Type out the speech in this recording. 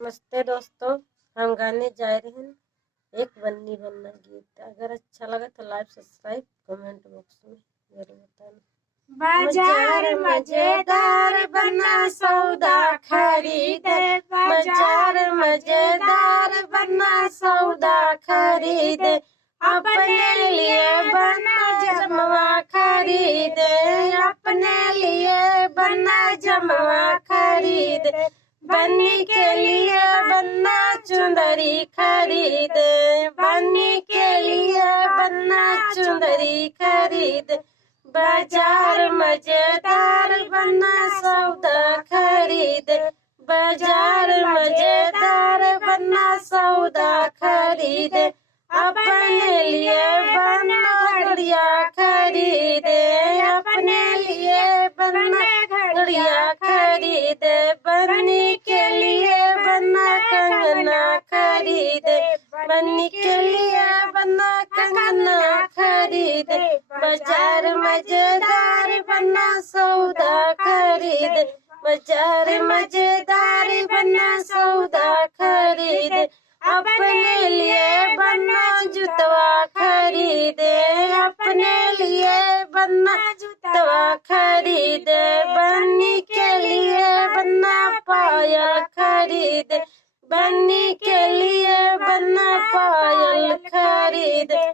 नमस्ते दोस्तों। हम गाने जा रहे हैं एक बन्नी बनना गीत। अगर अच्छा लगा तो लाइक सब्सक्राइब कमेंट बॉक्स में जरूर बताना। बाजार मजेदार बनना सौदा खरीदे, बाजार मजेदार बनना सौदा खरीदे, अपने लिए बनना जमवा खरीदे, अपने लिए बनना जमवा खरीदे, बन्नी के लिए बनना चुंदरी खरीदे, बन्नी के लिए बनना चुंदरी खरीदे, बाजार मजेदार बनना सौदा खरीदे, बाजार मजेदार बनना सौदा खरीदे, अपने लिए बनना घड़िया खरीदे, अपने लिए बनना घड़िया खरीदे, बन्नी के लिए बनना कंगना खरीदे, बन्नी के लिए बनना कंगना खरीदे, बाजार मजेदार बनना सौदा खरीदे, बाजार मजेदार बनना सौदा खरीदे, अपने लिए बनना जुतवा खरीदे, अपने लिए बनना जुतवा खरीदे, बन्नी के लिए बनना पायल खरीदे, बन्नी के लिए बनना पायल खरीदे,